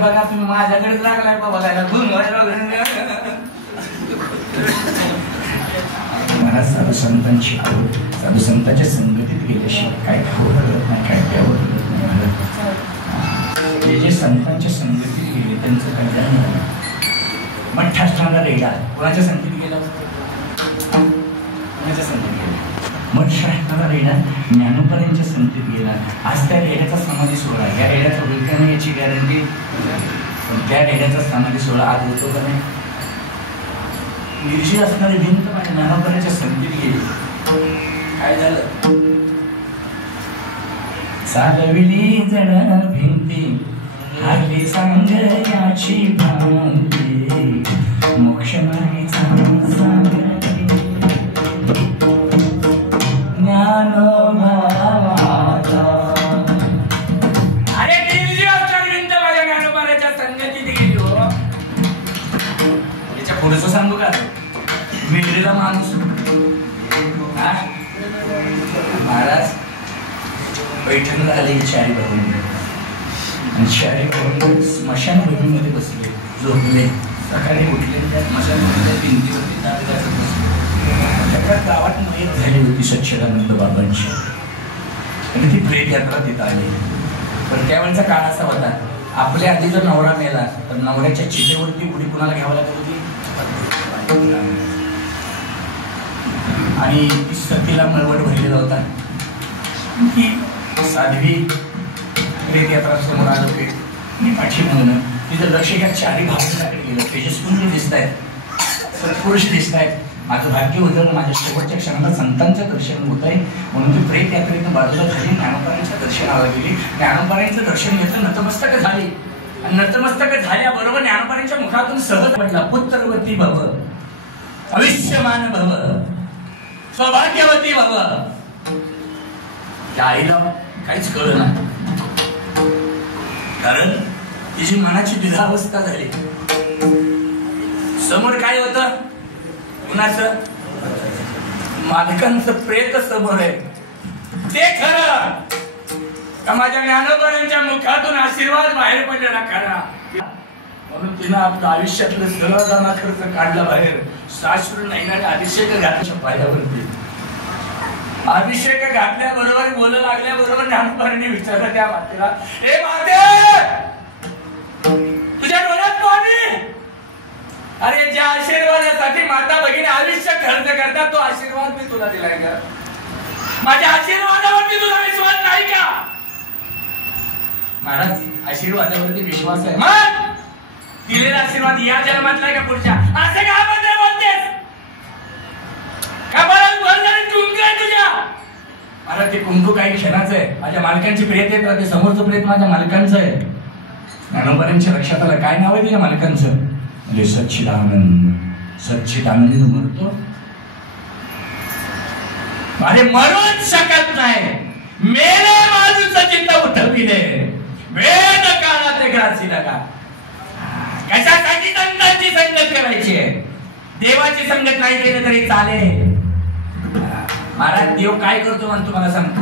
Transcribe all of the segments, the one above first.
बघा तुम्ही माझ्याकडेच लागलाय बाबा मला साधू संतांची आवड, साधू संतांच्या संगतीत गेल्याशिवाय काय खाऊ लागत नाही, काय प्यावं लागत नाही. जे संतांच्या संगतीत गेले त्यांचं कल्याण झालं. मठ्ठा असणारा रेडा कोणाच्या संगतीत गेला? कोणाच्या संगतीत गेला? मठ शासनाला रेडा ज्ञानोबांच्या संगतीत गेला. आज त्या रेड्याचा समाधी सोहळा, या रेड्याचा होईल का नाही याची गॅरंटी, त्या रेड्याचा समाधी सोहळा आज होतो का नाही? निर्जीव असणारी भिंत माझ्या ज्ञानोबांच्या संगतीत गेली. काय झालं? चालविली जण भिंती हारली सांगण्याची भांती, मोक्ष नाही सांगती ज्ञानोबा. अरे निर्जीव असणारी भिंत माझ्या ज्ञानोबांच्या संगतीत गेली हो. याच्या पुढचं सांगू का? मिळलेला माणूस महाराज पैठणला आले चारी भाऊ, आणि चारी भाऊ स्मशानभूमीमध्ये बसले, झोपले. सकाळी उठले, त्या स्मशानभूमीच्या भिंतीवरती दार घासत बसले. त्या गावात मयत झाली होती सच्चिदानंद बाबांची, आणि ती प्रेत यात्रा तिथं आली. पण त्यावेळेचा काळ असा होता, आपल्या आधी जर नवरा मेला तर नवऱ्याच्या चितेवरती उडी कुणाला घ्यावं लागत होती? आणि सतीला मळवट भरलेला होता. साध्वी प्रेत यात्रा समोर आलो की मी पाठीमागणं तिथं लक्ष घ्या, चारी भावनाकडे गेलं. तेजस्वी दिसत आहेत, सत्पुरुष दिसत आहेत. माझं भाग्य होतं, माझ्या शेवटच्या क्षणाला संतांचं दर्शन होत आहे म्हणून ती प्रेत यात्रेतून बाजूला झाली, ज्ञानोबांच्या दर्शनाला गेली. ज्ञानोबांचं दर्शन घेतलं, नतमस्तक झाली. आणि नतमस्तक झाल्याबरोबर ज्ञानोबांच्या मुखातून सहज म्हटला, पुत्रवती भव, आयुष्यमान भव, सौभाग्यवती भव. त्या आईला काहीच कळलं नाही, कारण तिची मनाची द्विधावस्था झाली. समोर काय होतं? कुणाचं? मालकांचं प्रेत समोर आहे. ते खरं का माझ्या ज्ञानोबांच्या मुखातून आशीर्वाद बाहेर पडलेला खरा? म्हणून तिनं आपलं आयुष्यातलं सर्व जाणा खर्च काढला बाहेर. सासरू नाही अभिषेक घातल्या पायावरती. अभिषेक घातल्याबरोबर बोलू लागल्याबरोबर ज्ञानोबांनी विचारलं त्या मातेला, हे माते तुझ्या डोळ्यात पाणी? अरे ज्या आशीर्वादासाठी माता भगिनी आयुष्य खर्च करतात तो आशीर्वाद मी तुला दिलाय का? माझ्या आशीर्वादावरती तुला विश्वास नाही का? महाराज आशीर्वादावरती विश्वास आहे. मग दिलेला आशीर्वाद या जन्मातला का पुढच्या? असं का बद्दल बोलतेस? कपाळात भरलेली कुंकू आहे तुझ्या. महाराज ते कुंकू काही क्षणाचं आहे. माझ्या मालकांची प्रेत येत, ते समोरचं प्रेत माझ्या मालकांचं आहे. ज्ञानोबांच्या लक्षात आलं, काय नाव आहे तुझ्या मालकांचं? म्हणजे सच्चिदानंद. सच्चिदानंद म्हणतो, अरे मरूच शकत नाही, मेले माणूस चित्त उठविले, वेद काळात ग्रासी लगा. कशासाठी संतांची संगत करायची आहे? देवाची संगत नाही केली तरी चालेल. महाराज देव काय करतो म्हणतो मला सांगतो.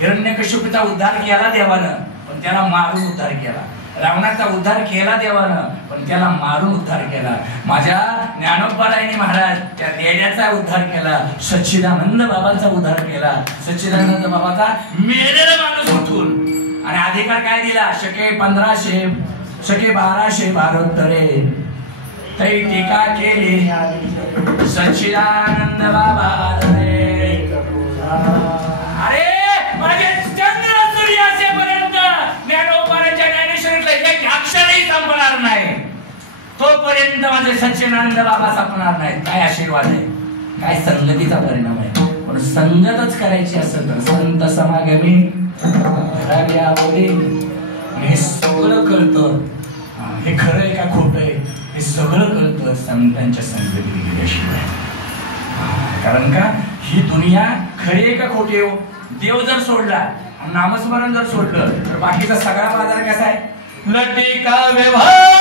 हिरण्यकश्यपूचा उद्धार केला देवानं, पण त्याला मारून उद्धार केला. रावणाचा उद्धार केला देवानं, पण त्याला मारून उद्धार केला. माझ्या ज्ञानोबारायांनी महाराज त्या रेड्याचा उद्धार केला, सच्चिदानंद बाबांचा उद्धार केला. सच्चिदानंद बाबाचा मेलेला माणूस उठून आणि अधिकार काय दिला? शके 1500 शके 1200 भारोत्तरे तै टीका केली सच्चिदानंद बाबा. अरे माझे चंद्र सूर्य असेपर्यंत ज्ञानोबारांच्या ज्ञानेश्वरीतलं एक अक्षरही संपणार नाही, तोपर्यंत माझे सच्चिदानंद बाबा संपणार नाहीत. काय आशीर्वाद आहे, काय संगतीचा परिणाम आहे. पण संगतच करायची असेल तर संत समागमी घरावी आवडे. हे सगळं कळतं, हे खरं आहे का खोटं आहे हे हे सगळं कळतं संतांच्या संगतीत गेल्याशिवाय. कारण का ही दुनिया खरी आहे का खोटी हो? देव जर सोडला, नामस्मरण जर सोडलं, तर बाकीचा सगळा बाजार कसा आहे? लटिका व्यवहार